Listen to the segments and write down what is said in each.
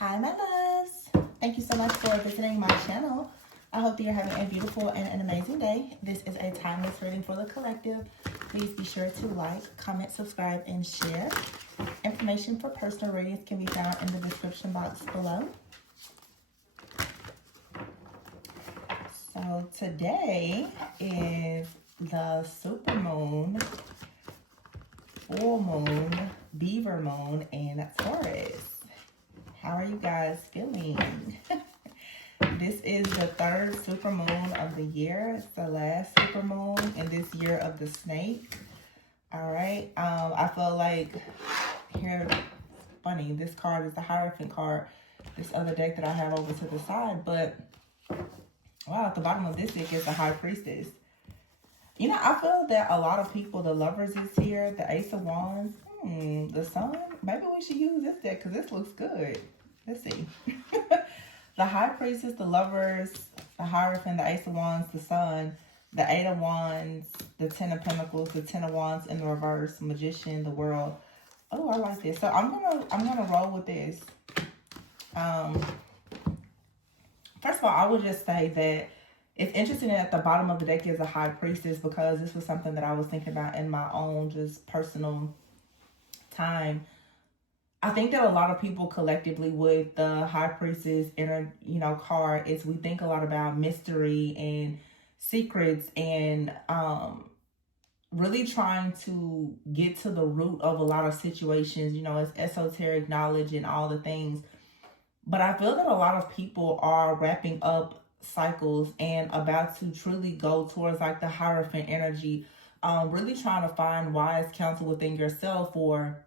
Hi, my loves. Thank you so much for visiting my channel. I hope that you're having a beautiful and an amazing day. This is a timeless reading for the collective. Please be sure to like, comment, subscribe, and share. Information for personal readings can be found in the description box below. So today is the super moon, full moon, beaver moon, and Taurus. How are you guys feeling? This is the third super moon of the year. It's the last super moon in this year of the snake. All right. I feel like here, funny, this card is the Hierophant card. This other deck that I have over to the side, but wow, at the bottom of this deck is the High Priestess. You know, I feel that a lot of people, the Lovers is here, the Ace of Wands, the Sun. Maybe we should use this deck because this looks good. Let's see. The High Priestess, the Lovers, the Hierophant, the Ace of Wands, the Sun, the Eight of Wands, the Ten of Pentacles, the Ten of Wands in the reverse, Magician, the World. Oh, I like this. So I'm gonna roll with this. First of all, I would just say that it's interesting that at the bottom of the deck is a High Priestess, because this was something that I was thinking about in my own just personal time. I think that a lot of people collectively with the High Priestess inner, card is we think a lot about mystery and secrets and really trying to get to the root of a lot of situations. It's esoteric knowledge and all the things. But I feel that a lot of people are wrapping up cycles and about to truly go towards like the Hierophant energy, really trying to find wise counsel within yourself, or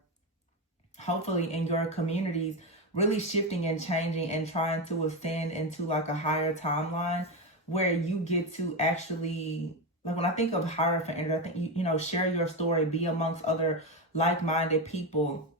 hopefully in your communities, really shifting and changing and trying to ascend into like a higher timeline where you get to actually, like when I think of Hierophant energy, I think, you share your story, be amongst other like-minded people.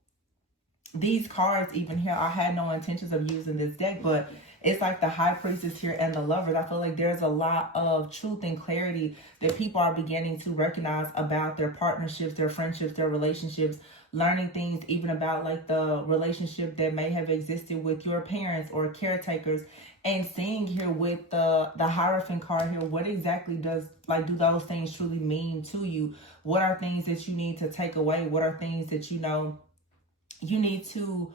These cards even here, I had no intentions of using this deck, but it's like the High Priestess here and the Lovers. I feel like there's a lot of truth and clarity that people are beginning to recognize about their partnerships, their friendships, their relationships, learning things even about like the relationship that may have existed with your parents or caretakers, and seeing here with the Hierophant card here, what exactly do those things truly mean to you? What are things that you need to take away? What are things that you need to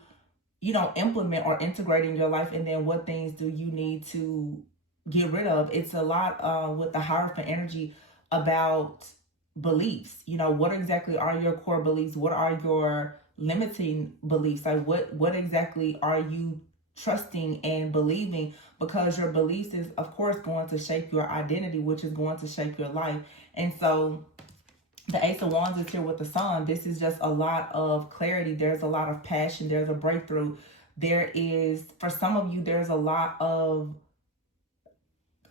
implement or integrate in your life, and then what things do you need to get rid of? It's a lot with the Hierophant energy about beliefs. What exactly are your core beliefs? What are your limiting beliefs? Like what exactly are you trusting and believing? Because your beliefs is of course going to shape your identity, which is going to shape your life. And so the Ace of Wands is here with the Sun. This is just a lot of clarity. There's a lot of passion. There's a breakthrough. There is, for some of you, there's a lot of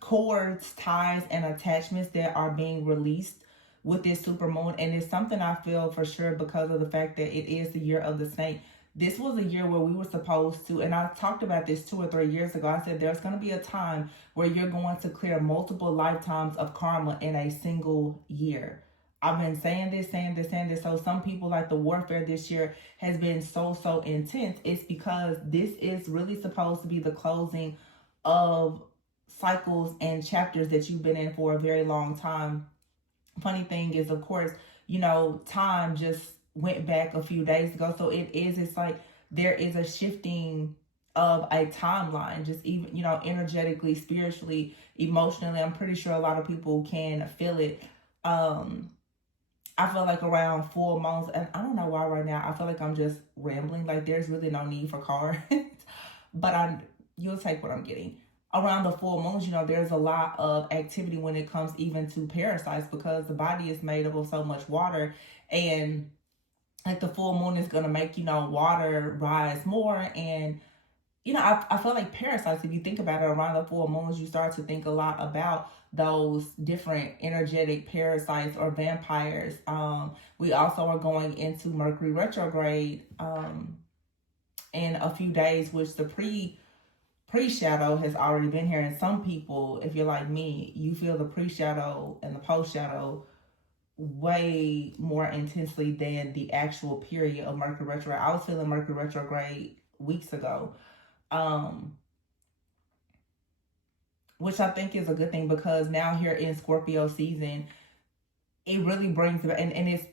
cords, ties, and attachments that are being released with this super moon. And it's something I feel for sure because of the fact that it is the year of the snake. This was a year where we were supposed to, and I talked about this 2 or 3 years ago. I said there's going to be a time where you're going to clear multiple lifetimes of karma in a single year. I've been saying this. So some people, like the warfare this year has been so intense. It's because this is really supposed to be the closing of cycles and chapters that you've been in for a very long time. Funny thing is, of course, time just went back a few days ago. So it's like there is a shifting of a timeline, just even, energetically, spiritually, emotionally. I'm pretty sure a lot of people can feel it. I feel like around full moons, and I don't know why right now, I feel like I'm just rambling. Like there's really no need for cards, but you'll take what I'm getting. Around the full moons, there's a lot of activity when it comes even to parasites, because the body is made up of so much water, and like the full moon is going to make, water rise more. And I feel like parasites, if you think about it, around the full moons, you start to think a lot about those different energetic parasites or vampires. We also are going into Mercury retrograde in a few days, which the pre-shadow has already been here. And some people, if you're like me, you feel the pre-shadow and the post-shadow way more intensely than the actual period of Mercury retrograde. I was feeling Mercury retrograde weeks ago. Which I think is a good thing, because now here in Scorpio season, it really brings, and it's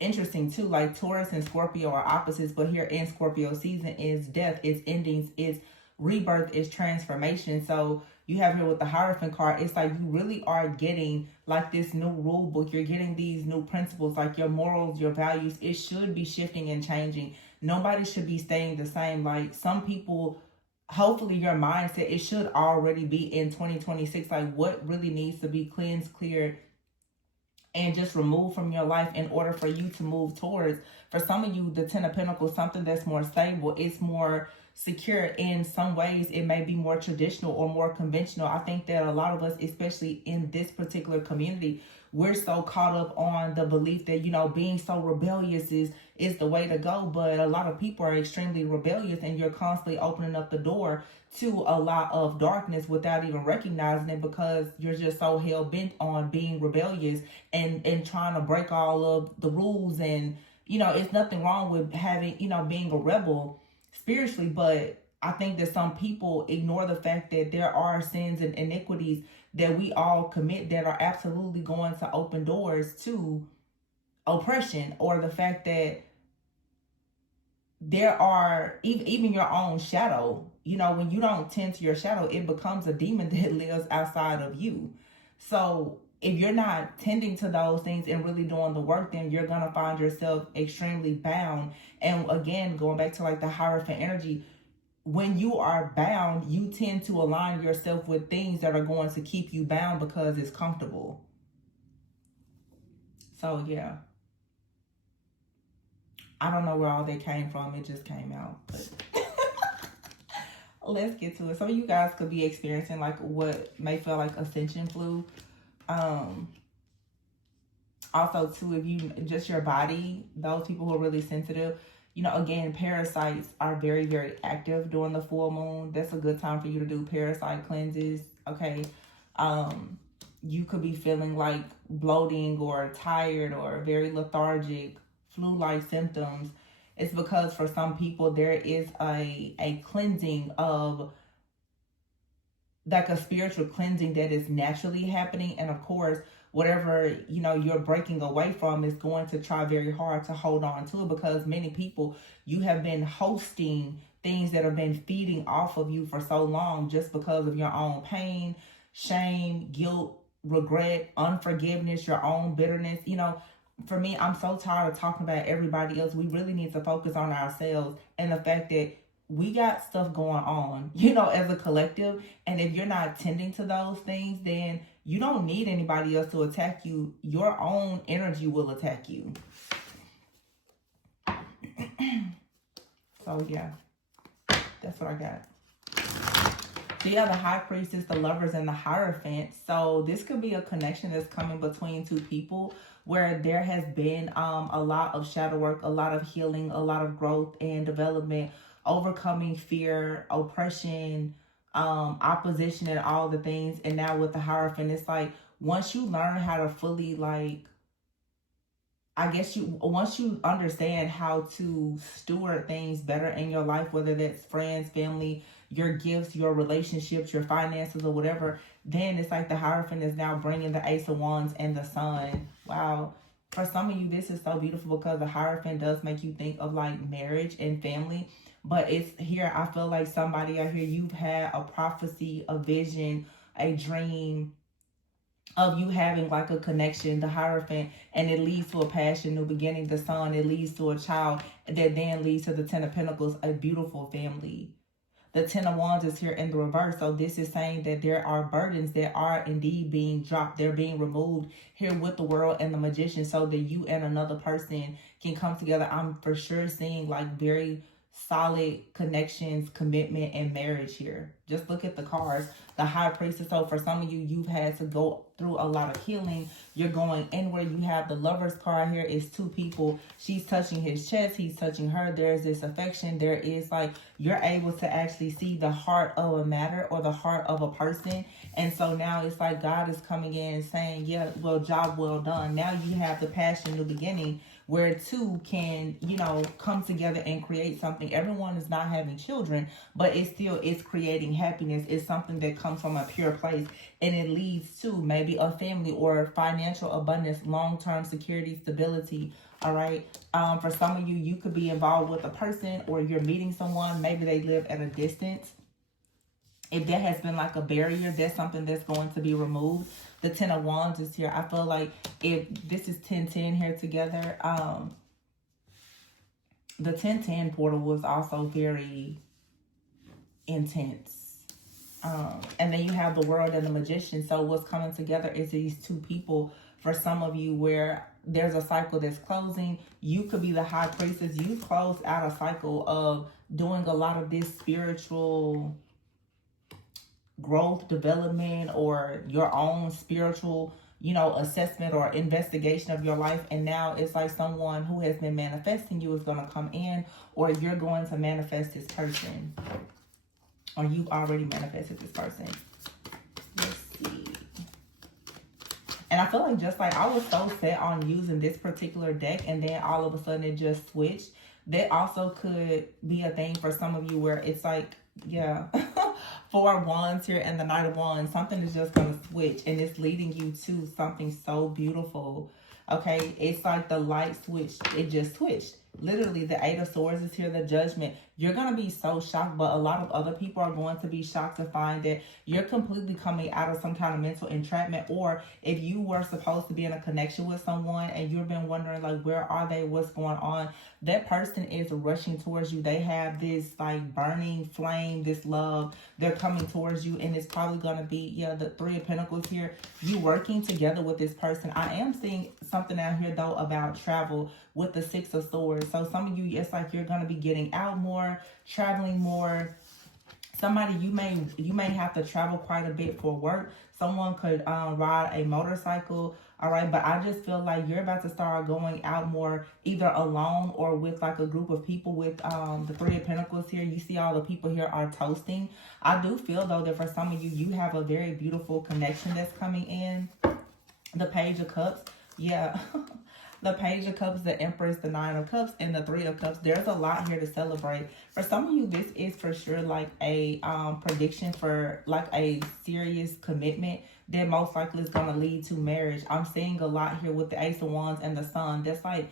interesting too, like Taurus and Scorpio are opposites, but here in Scorpio season is death, it's endings, it's rebirth, it's transformation. So you have here with the Hierophant card, it's like you really are getting like this new rule book, you're getting these new principles, like your morals, your values, it should be shifting and changing. Nobody should be staying the same. Like some people, hopefully your mindset, it should already be in 2026, like what really needs to be cleansed, cleared, and just remove from your life in order for you to move towards. For some of you, the Ten of Pentacles, something that's more stable, it's more secure. In some ways, it may be more traditional or more conventional. I think that a lot of us, especially in this particular community, we're so caught up on the belief that, you know, being so rebellious is the way to go. But a lot of people are extremely rebellious, and you're constantly opening up the door to a lot of darkness without even recognizing it, because you're just so hell-bent on being rebellious and trying to break all of the rules. And, you know, it's nothing wrong with having, you know, being a rebel spiritually, but I think that some people ignore the fact that there are sins and iniquities that we all commit that are absolutely going to open doors to oppression, or the fact that there are even your own shadow. You know, when you don't tend to your shadow, it becomes a demon that lives outside of you. So if you're not tending to those things and really doing the work, then you're going to find yourself extremely bound. And again, going back to like the Hierophant energy, when you are bound, you tend to align yourself with things that are going to keep you bound because it's comfortable. So yeah, I don't know where all that came from. It just came out. But let's get to it. Some of you guys could be experiencing like what may feel like ascension flu. Also too, if you just your body, those people who are really sensitive, you know, again, parasites are very, very active during the full moon. That's a good time for you to do parasite cleanses. Okay. You could be feeling like bloating or tired or very lethargic, flu-like symptoms. It's because for some people there is a cleansing of, like a spiritual cleansing that is naturally happening. And of course, whatever, you know, you're breaking away from is going to try very hard to hold on to it, because many people, you have been hosting things that have been feeding off of you for so long, just because of your own pain, shame, guilt, regret, unforgiveness, your own bitterness. You know, for me, I'm so tired of talking about everybody else. We really need to focus on ourselves and the fact that we got stuff going on, you know, as a collective. And if you're not tending to those things, then you don't need anybody else to attack you. Your own energy will attack you. So yeah, that's what I got. So you have the High Priestess, the Lovers, and the Hierophant. So this could be a connection that's coming between two people where there has been a lot of shadow work, a lot of healing, a lot of growth and development, overcoming fear, oppression, opposition, and all the things. And now with the Hierophant, it's like once you learn how to fully, like, I guess once you understand how to steward things better in your life, whether that's friends, family, your gifts, your relationships, your finances, or whatever, then it's like the Hierophant is now bringing the Ace of Wands and the Sun. Wow. For some of you, this is so beautiful, because the Hierophant does make you think of like marriage and family. But it's here, I feel like somebody out here, you've had a prophecy, a vision, a dream of you having like a connection, the Hierophant, and it leads to a passion, new beginning. The Sun, it leads to a child that then leads to the Ten of Pentacles, a beautiful family. The Ten of Wands is here in the reverse. So this is saying that there are burdens that are indeed being dropped. They're being removed here with the World and the Magician, so that you and another person can come together. I'm for sure seeing like very solid connections, commitment, and marriage here. Just look at the cards. The High Priestess. So for some of you, you've had to go through a lot of healing. You're going inward. You have the Lover's card here. It's two people. She's touching his chest. He's touching her. There's this affection. There is like, you're able to actually see the heart of a matter or the heart of a person. And so now it's like God is coming in and saying, yeah, well, job well done. Now you have the passion, new beginning, where two can, you know, come together and create something. Everyone is not having children, but it still is creating happiness. It's something that comes from a pure place, and it leads to maybe a family or financial abundance, long-term security, stability. All right. For some of you, you could be involved with a person, or you're meeting someone. Maybe they live at a distance. If there has been like a barrier, that's something that's going to be removed. The Ten of Wands is here. I feel like if this is 10-10 here together, the 10-10 portal was also very intense. And then you have the World and the Magician. So what's coming together is these two people. For some of you, where there's a cycle that's closing, you could be the High Priestess. You closed out a cycle of doing a lot of this spiritual growth, development, or your own spiritual, you know, assessment or investigation of your life. And now it's like someone who has been manifesting you is going to come in, or you're going to manifest this person, or you've already manifested this person. Let's see. And I feel like just like I was so set on using this particular deck, and then all of a sudden it just switched. That also could be a thing for some of you, where it's like, yeah, Four of Wands here and the Knight of Wands. Something is just going to switch, and it's leading you to something so beautiful. Okay, it's like the light switched. It just switched. Literally, the Eight of Swords is here, the Judgment. You're going to be so shocked, but a lot of other people are going to be shocked to find that you're completely coming out of some kind of mental entrapment. Or if you were supposed to be in a connection with someone and you've been wondering, like, where are they? What's going on? That person is rushing towards you. They have this, like, burning flame, this love. They're coming towards you, and it's probably going to be, yeah, the Three of Pentacles here. You working together with this person. I am seeing something out here, though, about travel with the Six of Swords. So some of you, it's like you're going to be getting out more, traveling more. Somebody, you may have to travel quite a bit for work. Someone could ride a motorcycle. All right, but I just feel like you're about to start going out more, either alone or with like a group of people. With the Three of Pentacles here, you see all the people here are toasting. I do feel, though, that for some of you, you have a very beautiful connection that's coming in. The Page of Cups, yeah. The Page of Cups, the Empress, the Nine of Cups, and the Three of Cups. There's a lot here to celebrate. For some of you, this is for sure like a prediction for like a serious commitment that most likely is going to lead to marriage. I'm seeing a lot here with the Ace of Wands and the Sun. That's like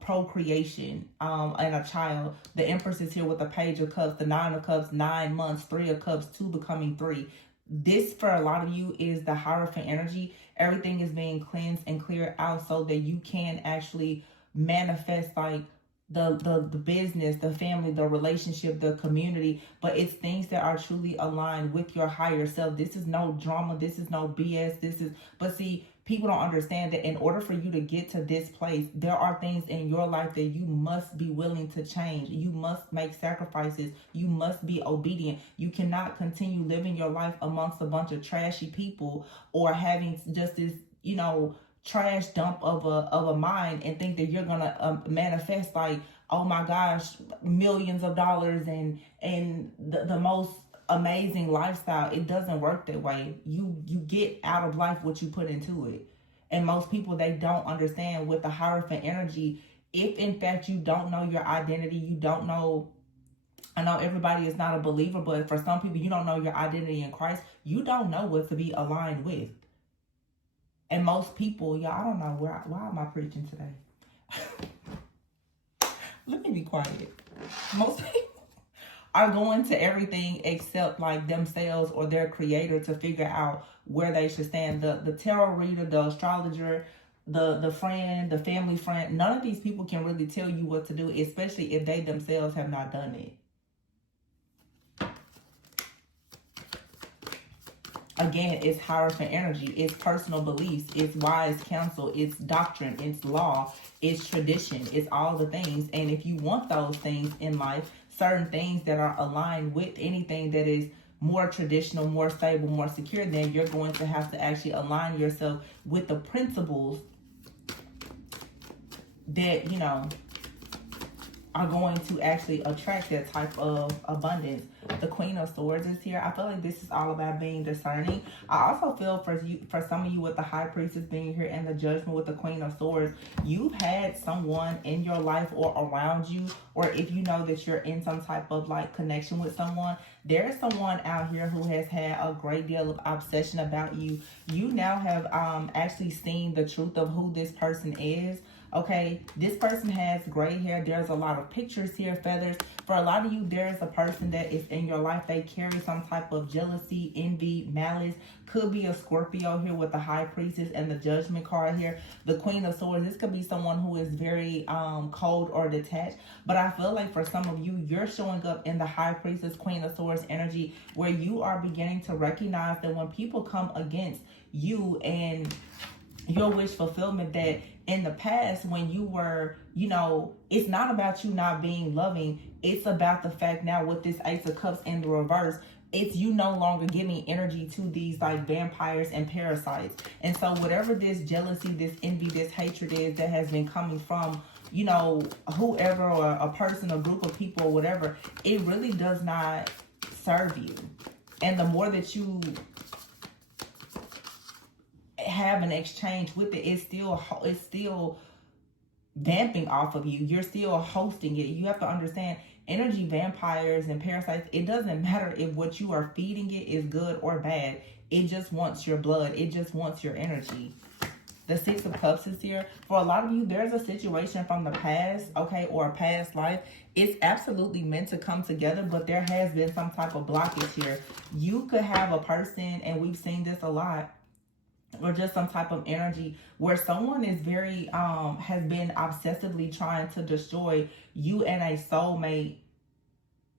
procreation and a child. The Empress is here with the Page of Cups, the Nine of Cups, 9 months, Three of Cups, 2 becoming 3. This, for a lot of you, is the Hierophant energy. Everything is being cleansed and cleared out so that you can actually manifest like the business, the family, the relationship, the community. But it's things that are truly aligned with your higher self. This is no drama. This is no BS. But see, people don't understand that in order for you to get to this place, there are things in your life that you must be willing to change. You must make sacrifices. You must be obedient. You cannot continue living your life amongst a bunch of trashy people, or having just this, you know, trash dump of a mind, and think that you're gonna manifest like, oh my gosh, millions of dollars and the most amazing lifestyle. It doesn't work that way. You get out of life what you put into it. And most people, they don't understand with the Hierophant energy. If in fact you don't know your identity, you don't know, I know everybody is not a believer, but for some people, you don't know your identity in Christ. You don't know what to be aligned with. And most people, y'all, I don't know why am I preaching today? Let me be quiet. Most people are going to everything except like themselves or their creator to figure out where they should stand. The tarot reader, the astrologer, the friend, the family friend, none of these people can really tell you what to do, especially if they themselves have not done it. Again, it's Hierophant energy. It's personal beliefs. It's wise counsel. It's doctrine. It's law. It's tradition. It's all the things. And if you want those things in life, certain things that are aligned with anything that is more traditional, more stable, more secure, then you're going to have to actually align yourself with the principles that, you know, are going to actually attract that type of abundance. The Queen of Swords is here. I feel like this is all about being discerning. I also feel for some of you with the High Priestess being here and the Judgment with the Queen of Swords, you've had someone in your life or around you, or if you know that you're in some type of like connection with someone, there's someone out here who has had a great deal of obsession about you. You now have actually seen the truth of who this person is. Okay, this person has gray hair. There's a lot of pictures here, feathers. For a lot of you, there's a person that is in your life. They carry some type of jealousy, envy, malice. Could be a Scorpio here with the High Priestess and the Judgment card here. The Queen of Swords. This could be someone who is very cold or detached. But I feel like for some of you, you're showing up in the High Priestess, Queen of Swords energy, where you are beginning to recognize that when people come against you and your wish fulfillment, that in the past when you were, you know, it's not about you not being loving. It's about the fact now with this Ace of Cups in the reverse, it's you no longer giving energy to these like vampires and parasites. And so whatever this jealousy, this envy, this hatred is that has been coming from, you know, whoever or a person, a group of people or whatever, it really does not serve you. And the more that you have an exchange with it, it's still vamping off of you. You're still hosting it. You have to understand, energy vampires and parasites, it doesn't matter if what you are feeding it is good or bad. It just wants your blood. It just wants your energy. The Six of Cups is here. For a lot of you, there's a situation from the past, okay, or a past life. It's absolutely meant to come together, but there has been some type of blockage here. You could have a person, and we've seen this a lot, or just some type of energy where someone is very has been obsessively trying to destroy you and a soulmate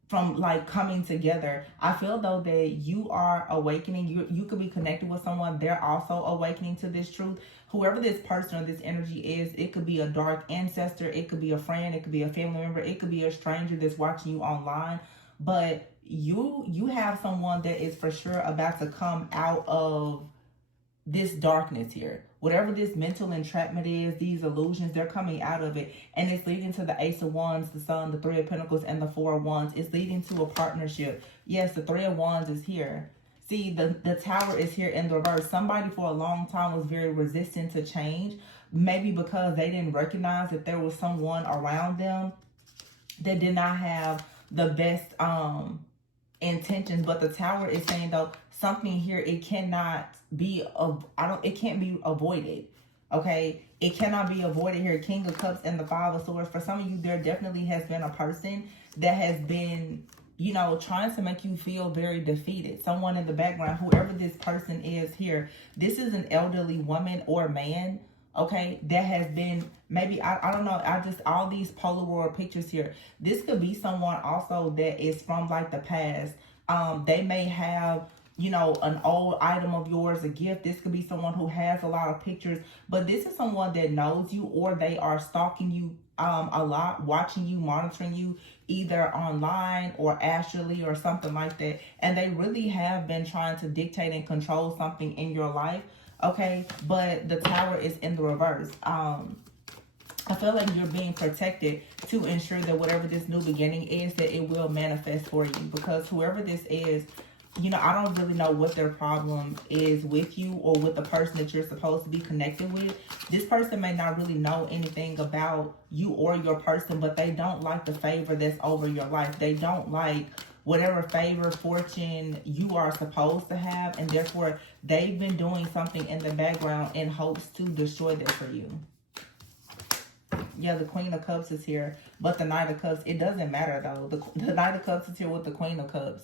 from like coming together. I feel though that you are awakening. You could be connected with someone, they're also awakening to this truth. Whoever this person or this energy is, it could be a dark ancestor, it could be a friend, it could be a family member, it could be a stranger that's watching you online. But you have someone that is for sure about to come out of this darkness here. Whatever this mental entrapment is, these illusions, they're coming out of it. And it's leading to the Ace of Wands, the Sun, the Three of Pentacles, and the Four of Wands. It's leading to a partnership. Yes, the Three of Wands is here. See, the Tower is here in the reverse. Somebody for a long time was very resistant to change. Maybe because they didn't recognize that there was someone around them that did not have the best intentions. But the Tower is saying though, something here, it cannot be it can't be avoided. Okay, it cannot be avoided here. King of Cups and the Five of Swords. For some of you, there definitely has been a person that has been, you know, trying to make you feel very defeated. Someone in the background, whoever this person is here, this is an elderly woman or man, okay, that has been, maybe, I don't know, all these Polaroid pictures here. This could be someone also that is from like the past. They may have, you know, an old item of yours, a gift. This could be someone who has a lot of pictures, but this is someone that knows you, or they are stalking you a lot, watching you, monitoring you, either online or astrally or something like that. And they really have been trying to dictate and control something in your life. Okay, but the Tower is in the reverse. I feel like you're being protected to ensure that whatever this new beginning is, that it will manifest for you. Because whoever this is, you know, I don't really know what their problem is with you or with the person that you're supposed to be connected with. This person may not really know anything about you or your person, but they don't like the favor that's over your life. They don't like whatever favor, fortune you are supposed to have. And therefore, they've been doing something in the background in hopes to destroy that for you. Yeah, the Queen of Cups is here. But the Knight of Cups, it doesn't matter though. The Knight of Cups is here with the Queen of Cups.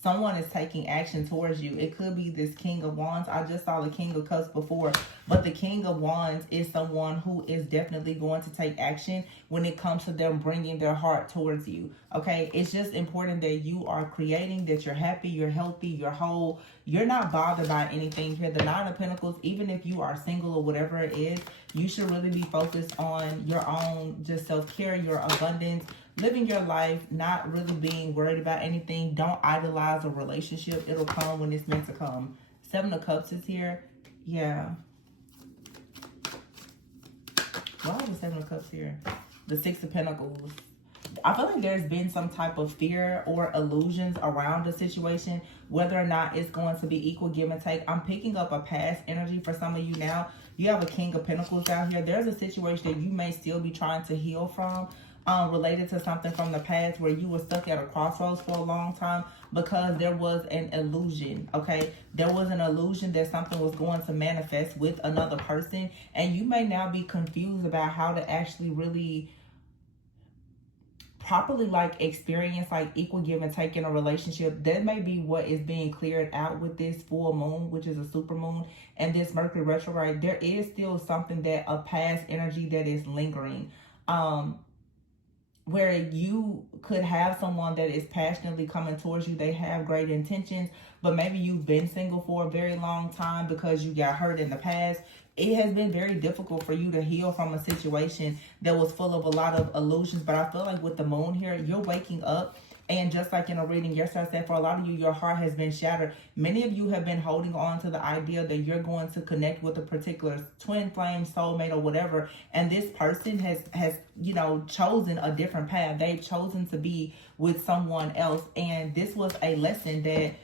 Someone is taking action towards you. It could be this King of Wands. I just saw the King of Cups before. But the King of Wands is someone who is definitely going to take action when it comes to them bringing their heart towards you. Okay? It's just important that you are creating, that you're happy, you're healthy, you're whole. You're not bothered by anything here. The Nine of Pentacles, even if you are single or whatever it is, you should really be focused on your own just self-care, your abundance, living your life, not really being worried about anything. Don't idolize a relationship. It'll come when it's meant to come. Seven of Cups is here. Yeah. Why is the Seven of Cups here? The Six of Pentacles. I feel like there's been some type of fear or illusions around the situation, whether or not it's going to be equal give and take. I'm picking up a past energy for some of you now. You have a King of Pentacles down here. There's a situation that you may still be trying to heal from, related to something from the past where you were stuck at a crossroads for a long time because there was an illusion, okay? There was an illusion that something was going to manifest with another person, and you may now be confused about how to actually really properly like experience like equal give and take in a relationship. That may be what is being cleared out with this full moon, which is a super moon, and this Mercury retrograde. There is still something, that a past energy that is lingering, where you could have someone that is passionately coming towards you. They have great intentions, but maybe you've been single for a very long time because you got hurt in the past. It has been very difficult for you to heal from a situation that was full of a lot of illusions. But I feel like with the moon here, you're waking up. And just like in a reading yesterday, I said, for a lot of you, your heart has been shattered. Many of you have been holding on to the idea that you're going to connect with a particular twin flame, soulmate, or whatever. And this person has you know, chosen a different path. They've chosen to be with someone else. And this was a lesson that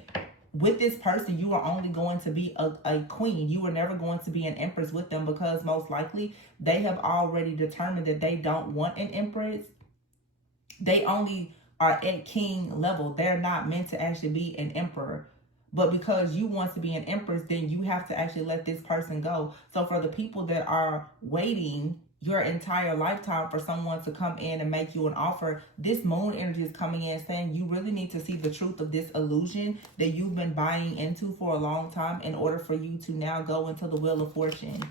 with this person, you are only going to be a queen. You are never going to be an empress with them, because most likely they have already determined that they don't want an empress. They only are at king level. They're not meant to actually be an emperor. But because you want to be an empress, then you have to actually let this person go. So for the people that are waiting your entire lifetime for someone to come in and make you an offer, this moon energy is coming in saying you really need to see the truth of this illusion that you've been buying into for a long time in order for you to now go into the Wheel of Fortune,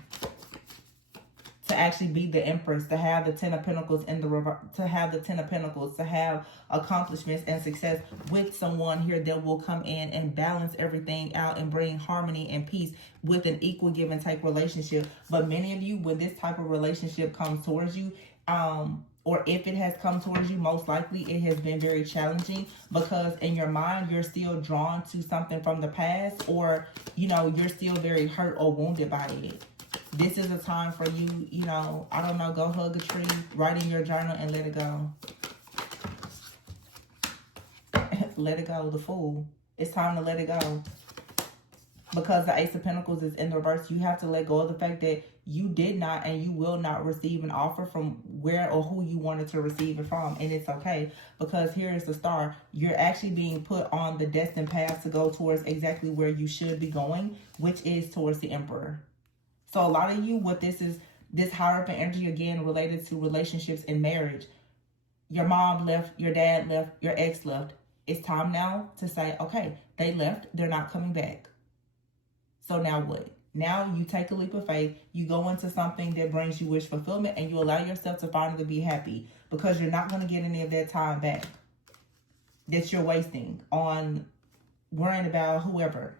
to actually be the empress, to have the Ten of Pentacles in the reverse, to have the Ten of Pentacles, to have accomplishments and success with someone here that will come in and balance everything out and bring harmony and peace with an equal give and take relationship. But many of you, when this type of relationship comes towards you, or if it has come towards you, most likely it has been very challenging, because in your mind, you're still drawn to something from the past, or, you know, you're still very hurt or wounded by it. This is a time for you, you know, I don't know, go hug a tree, write in your journal, and let it go. Let it go, the Fool. It's time to let it go. Because the Ace of Pentacles is in the reverse, you have to let go of the fact that you did not and you will not receive an offer from where or who you wanted to receive it from. And it's okay, because here is the Star. You're actually being put on the destined path to go towards exactly where you should be going, which is towards the Emperor. So a lot of you, what this is, this Hierophant energy, again, related to relationships and marriage. Your mom left, your dad left, your ex left. It's time now to say, okay, they left, they're not coming back. So now what? Now you take a leap of faith, you go into something that brings you wish fulfillment, and you allow yourself to finally be happy, because you're not going to get any of that time back that you're wasting on worrying about whoever.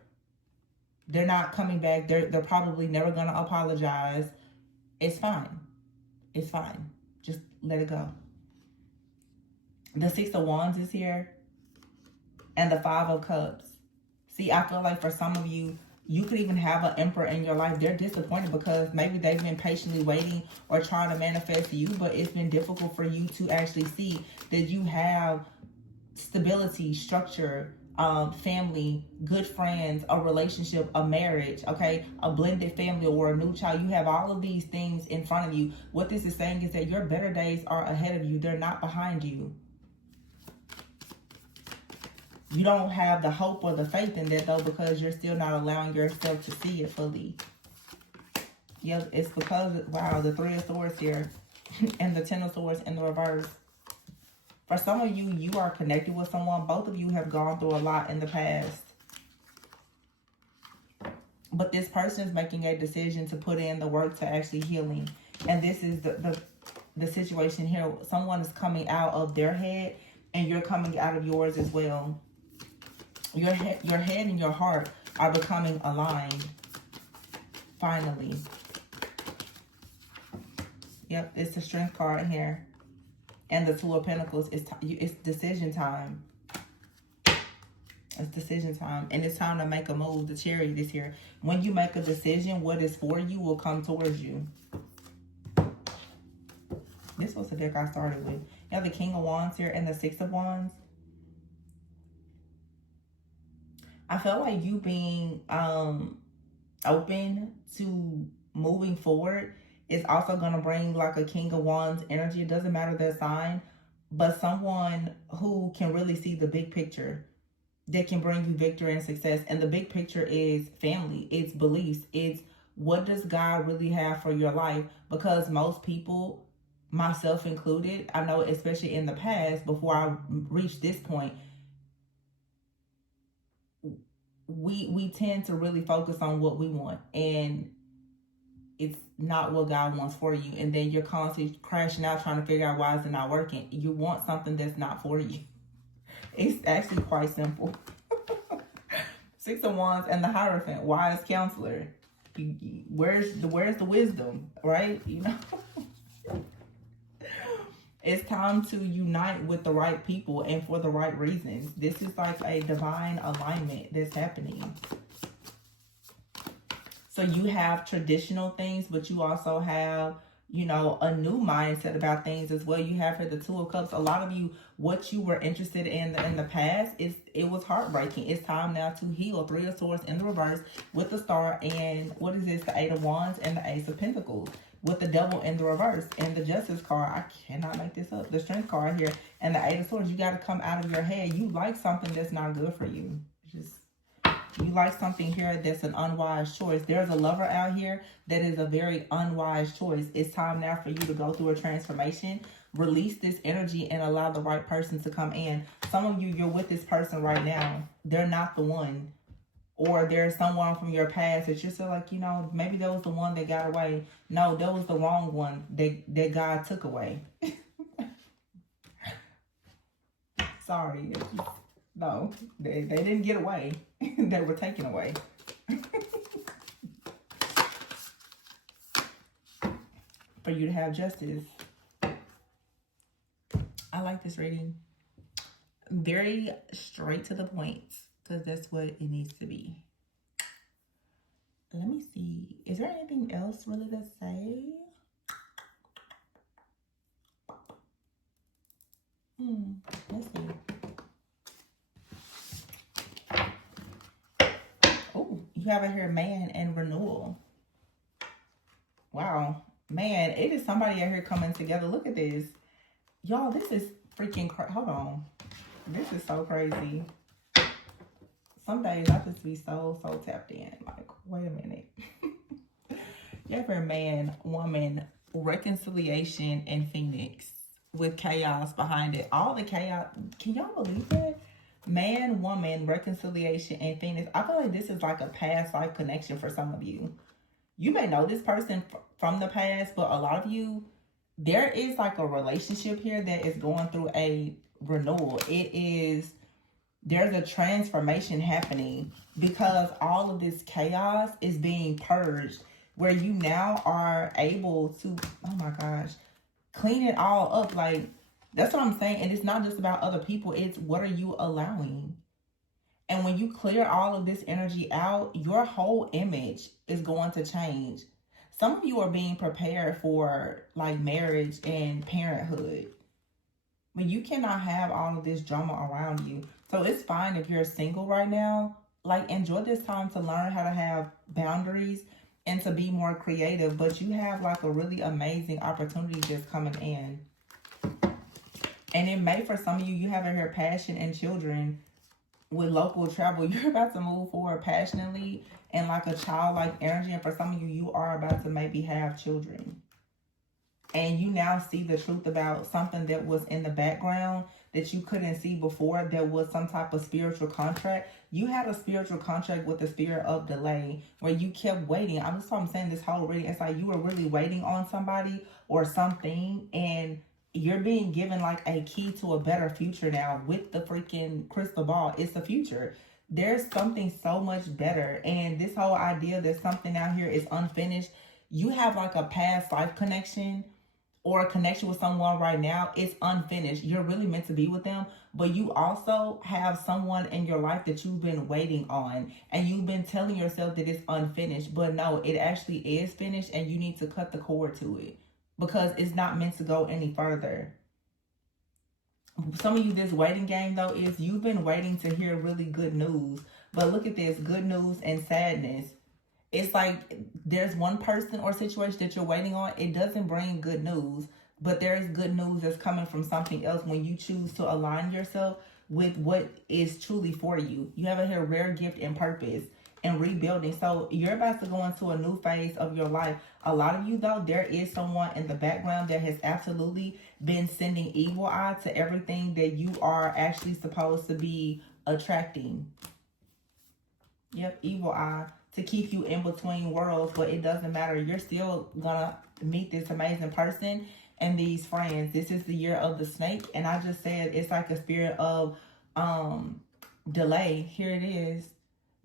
They're not coming back. They're probably never going to apologize. It's fine. It's fine. Just let it go. The Six of Wands is here. And the Five of Cups. See, I feel like for some of you, you could even have an Emperor in your life. They're disappointed because maybe they've been patiently waiting or trying to manifest you, but it's been difficult for you to actually see that you have stability, structure, family, good friends, a relationship, a marriage, okay, a blended family, or a new child. You have all of these things in front of you. What this is saying is that your better days are ahead of you. They're not behind you. You don't have the hope or the faith in that, though, because you're still not allowing yourself to see it fully. Yeah, it's because, wow, the Three of Swords here and the Ten of Swords in the reverse. For some of you, you are connected with someone. Both of you have gone through a lot in the past. But this person is making a decision to put in the work to actually healing. And this is the situation here. Someone is coming out of their head, and you're coming out of yours as well. Your head and your heart are becoming aligned. Finally. Yep, it's the Strength card here. And the Two of Pentacles, it's decision time. It's decision time. And it's time to make a move. The Chariot is here. When you make a decision, what is for you will come towards you. This was the deck I started with. You have the King of Wands here and the Six of Wands. I feel like you being open to moving forward is also going to bring like a King of Wands energy. It doesn't matter their sign, but someone who can really see the big picture, that can bring you victory and success. And the big picture is family, it's beliefs, it's what does God really have for your life? Because most people, myself included, I know especially in the past, before I reached this point, we tend to really focus on what we want, and it's not what God wants for you. And then you're constantly crashing out trying to figure out why is it not working. You want something that's not for you. It's actually quite simple. Six of Wands and the Hierophant, wise counselor. Where's the wisdom, right? You know, it's time to unite with the right people and for the right reasons. This is like a divine alignment that's happening. So you have traditional things, but you also have, you know, a new mindset about things as well. You have here the Two of Cups. A lot of you, what you were interested in the past, it was heartbreaking. It's time now to heal. Three of Swords in the reverse with the Star, and what is this? The Eight of Wands and the Ace of Pentacles with the Devil in the reverse and the Justice card. I cannot make this up. The Strength card here and the Eight of Swords. You got to come out of your head. You like something that's not good for you. You like something here that's an unwise choice. There's a lover out here that is a very unwise choice. It's time now for you to go through a transformation. Release this energy and allow the right person to come in. Some of you, you're with this person right now. They're not the one. Or there's someone from your past that you're still like, you know, maybe that was the one that got away. No, that was the wrong one that God took away. Sorry. No, they didn't get away. They were taken away. For you to have justice. I like this reading. Very straight to the point, because that's what it needs to be. Let me see. Is there anything else really to say? Let's see. Oh, you have it here, man and renewal. Wow. Man, it is somebody out here coming together. Look at this. Y'all, this is freaking hold on. This is so crazy. Some days I just be so tapped in. Like, wait a minute. You have here, man, woman, reconciliation, and Phoenix with chaos behind it. All the chaos. Can y'all believe that? Man, woman, reconciliation, and Phoenix. I feel like this is like a past life connection for some of you. You may know this person from the past, but a lot of you, there is like a relationship here that is going through a renewal. There's a transformation happening because all of this chaos is being purged, where you now are able to, oh my gosh, clean it all up. Like, that's what I'm saying. And it's not just about other people. It's what are you allowing? And when you clear all of this energy out, your whole image is going to change. Some of you are being prepared for like marriage and parenthood. But you cannot have all of this drama around you. So it's fine if you're single right now. Like, enjoy this time to learn how to have boundaries and to be more creative. But you have like a really amazing opportunity just coming in. And it may, for some of you, you have in here passion and children with local travel. You're about to move forward passionately and like a childlike energy. And for some of you, you are about to maybe have children. And you now see the truth about something that was in the background that you couldn't see before. There was some type of spiritual contract. You had a spiritual contract with the spirit of delay where you kept waiting. I'm saying this whole reading. It's like you were really waiting on somebody or something, and you're being given like a key to a better future now with the freaking crystal ball. It's the future. There's something so much better. And this whole idea that something out here is unfinished, you have like a past life connection or a connection with someone right now. It's unfinished. You're really meant to be with them, but you also have someone in your life that you've been waiting on, and you've been telling yourself that it's unfinished, but no, it actually is finished, and you need to cut the cord to it because it's not meant to go any further. Some of you, this waiting game, though, is you've been waiting to hear really good news. But look at this, good news and sadness. It's like there's one person or situation that you're waiting on. It doesn't bring good news, but there is good news that's coming from something else when you choose to align yourself with what is truly for you. You have a rare gift and purpose and rebuilding. So you're about to go into a new phase of your life. A lot of you, though, there is someone in the background that has absolutely been sending evil eye to everything that you are actually supposed to be attracting. Yep, evil eye, to keep you in between worlds, but it doesn't matter. You're still gonna meet this amazing person and these friends. This is the year of the snake, and I just said it's like a spirit of delay. Here it is.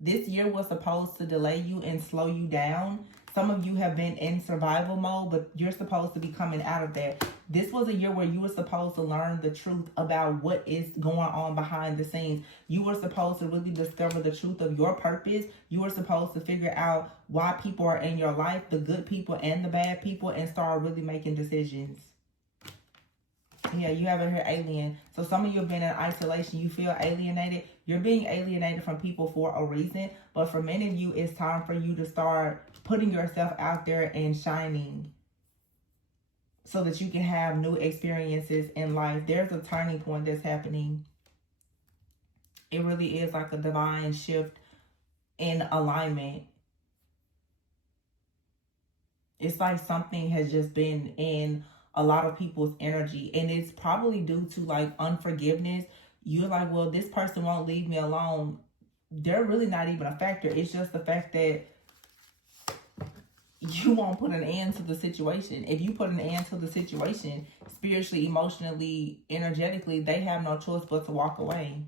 This year was supposed to delay you and slow you down. Some of you have been in survival mode, but you're supposed to be coming out of that. This was a year where you were supposed to learn the truth about what is going on behind the scenes. You were supposed to really discover the truth of your purpose. You were supposed to figure out why people are in your life, the good people and the bad people, and start really making decisions. Yeah, you have it here, alien. So some of you have been in isolation. You feel alienated. You're being alienated from people for a reason. But for many of you, it's time for you to start putting yourself out there and shining so that you can have new experiences in life. There's a turning point that's happening. It really is like a divine shift in alignment. It's like something has just been in a lot of people's energy, and it's probably due to like unforgiveness. You're like, well, this person won't leave me alone. They're really not even a factor. It's just the fact that you won't put an end to the situation. If you put an end to the situation, spiritually, emotionally, energetically, they have no choice but to walk away.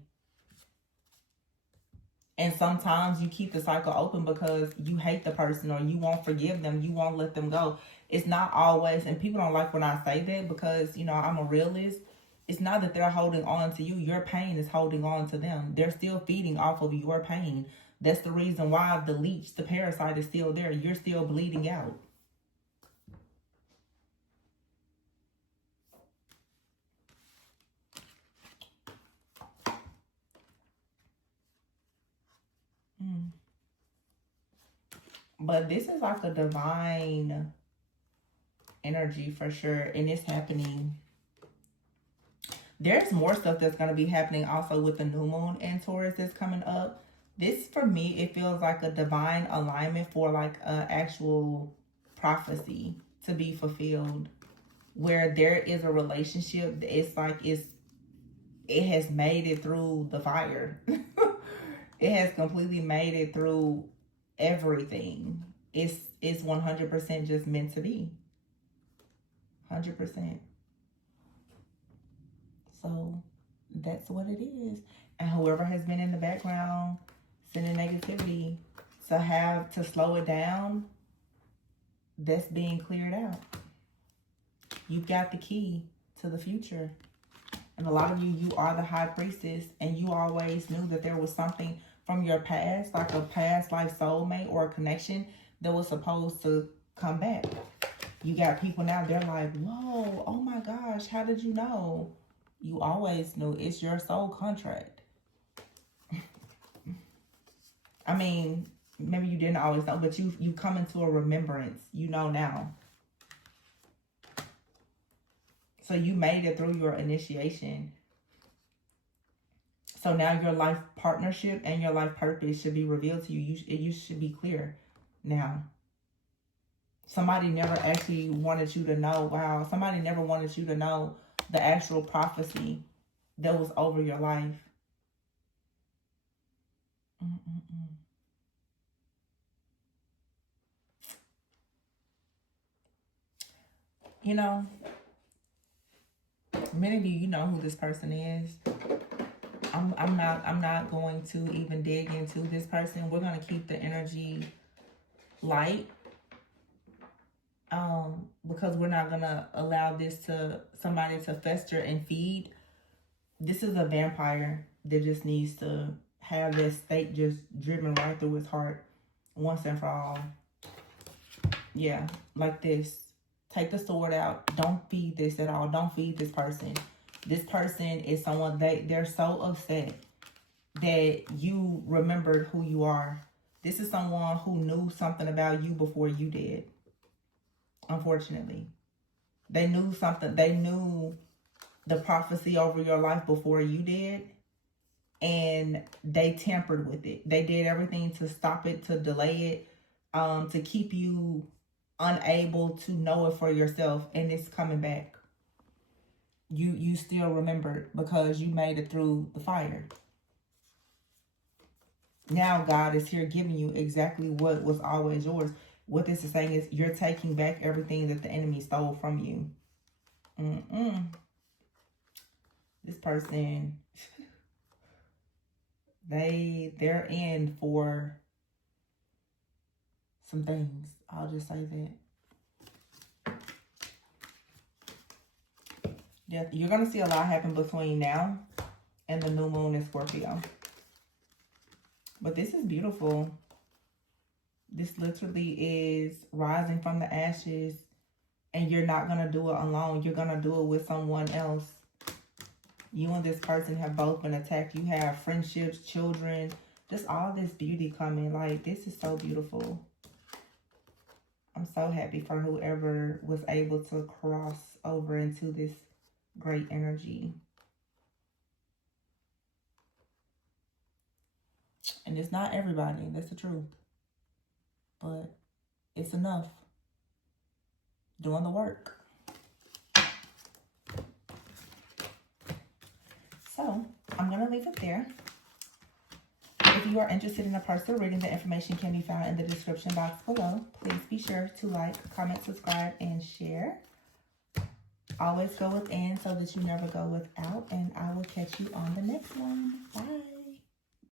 And sometimes you keep the cycle open because you hate the person or you won't forgive them. You won't let them go. It's not always, and people don't like when I say that because, you know, I'm a realist. It's not that they're holding on to you. Your pain is holding on to them. They're still feeding off of your pain. That's the reason why the leech, the parasite, is still there. You're still bleeding out. But this is like a divine energy for sure, and it's happening. There's more stuff that's going to be happening also with the new moon in Taurus that's coming up. This, for me, it feels like a divine alignment for like an actual prophecy to be fulfilled, where there is a relationship. It's like it has made it through the fire. It has completely made it through everything. It's 100% just meant to be. 100%. So that's what it is. And whoever has been in the background sending negativity, to slow it down, that's being cleared out. You've got the key to the future. And a lot of you are the high priestess, and you always knew that there was something from your past, like a past life soulmate or a connection that was supposed to come back. You got people now, they're like, whoa, oh my gosh, how did you know? You always knew. It's your soul contract. I mean, maybe you didn't always know, but you come into a remembrance. You know now. So you made it through your initiation. So now your life partnership and your life purpose should be revealed to you. You should be clear now. Somebody never actually wanted you to know. Wow. Somebody never wanted you to know the actual prophecy that was over your life. You know, many of you know who this person is. I'm not going to even dig into this person. We're going to keep the energy light. Because we're not going to allow somebody to fester and feed. This is a vampire that just needs to have this stake just driven right through his heart once and for all. Yeah, like this. Take the sword out. Don't feed this at all. Don't feed this person. This person is someone, they're so upset that you remembered who you are. This is someone who knew something about you before you did. Unfortunately. They knew something. They knew the prophecy over your life before you did. And they tampered with it. They did everything to stop it, to delay it, to keep you unable to know it for yourself. And it's coming back. You still remembered because you made it through the fire. Now God is here giving you exactly what was always yours. What this is saying is you're taking back everything that the enemy stole from you. This person, they're in for some things. I'll just say that. Yeah, you're going to see a lot happen between now and the new moon in Scorpio. But this is beautiful. This literally is rising from the ashes. And you're not going to do it alone. You're going to do it with someone else. You and this person have both been attacked. You have friendships, children. Just all this beauty coming. Like, this is so beautiful. I'm so happy for whoever was able to cross over into this great energy. And it's not everybody. That's the truth. But it's enough. Doing the work. So, I'm going to leave it there. If you are interested in a personal reading, the information can be found in the description box below. Please be sure to like, comment, subscribe, and share. Always go within so that you never go without. And I will catch you on the next one. Bye.